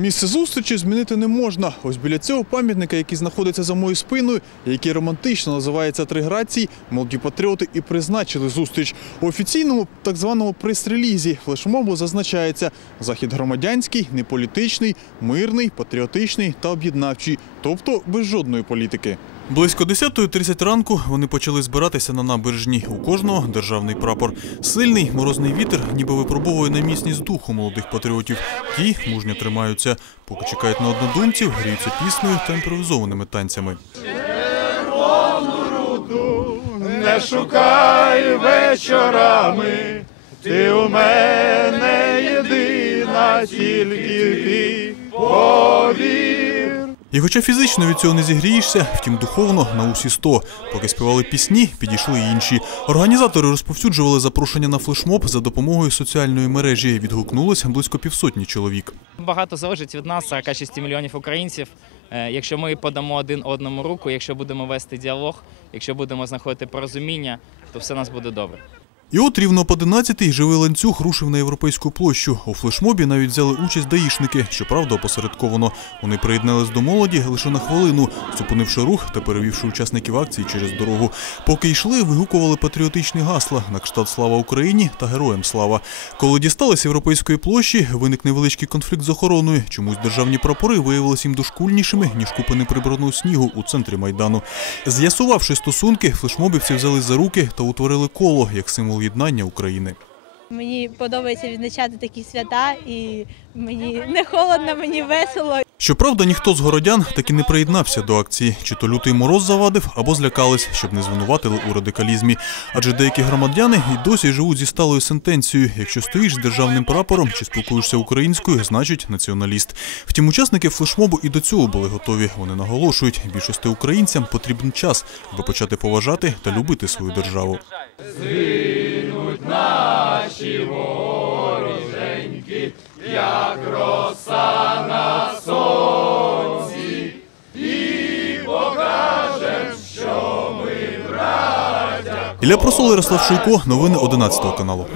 Місце зустрічі змінити не можна. Ось біля цього пам'ятника, який знаходиться за моєю спиною, який романтично називається «Три грації», молоді патріоти і призначили зустріч. У офіційному так званому прес-релізі флешмобу зазначається захід громадянський, неполітичний, мирний, патріотичний та об'єднавчий, тобто без жодної політики. Близько 10.30 ранку вони почали збиратися на набережні. У кожного державний прапор. Сильний морозний вітер ніби випробовує на міцність духу молодих патріотів. Ті мужньо тримаються, поки чекають на однодумців, гріються піснею та імпровізованими танцями. Не шукай вечорами, ти у мене єдина, тільки ти. І хоча фізично від цього не зігрієшся, втім духовно на усі сто. Поки співали пісні, підійшли інші. Організатори розповсюджували запрошення на флешмоб за допомогою соціальної мережі. Відгукнулося близько півсотні чоловік. Багато залежить від нас, 46 мільйонів українців. Е, Якщо ми подамо один одному руку, якщо будемо вести діалог, якщо будемо знаходити порозуміння, то все у нас буде добре. І от рівно по 11-й живий ланцюг рушив на європейську площу. У флешмобі навіть взяли участь даїшники, щоправда, опосередковано. Вони приєднались до молоді лише на хвилину, зупинивши рух та перевівши учасників акції через дорогу. Поки йшли, вигукували патріотичні гасла на кшталт Слава Україні та Героям Слава. Коли дісталися європейської площі, виник невеличкий конфлікт з охороною. Чомусь державні прапори виявилися їм дошкульнішими, ніж купи неприбраного снігу у центрі майдану. З'ясувавши стосунки, флешмобівці взяли за руки та утворили коло як символ єднання України. Мені подобається відзначати такі свята, і мені не холодно, мені весело. Щоправда, ніхто з городян таки не приєднався до акції. Чи то лютий мороз завадив, або злякались, щоб не звинуватили у радикалізмі. Адже деякі громадяни й досі живуть зі сталою сентенцією: якщо стоїш з державним прапором чи спілкуєшся українською, значить націоналіст. Втім, учасники флешмобу і до цього були готові. Вони наголошують, більшості українцям потрібен час, аби почати поважати та любити свою державу. Ілля Просол, Ярослав Шуйко, новини 11 каналу.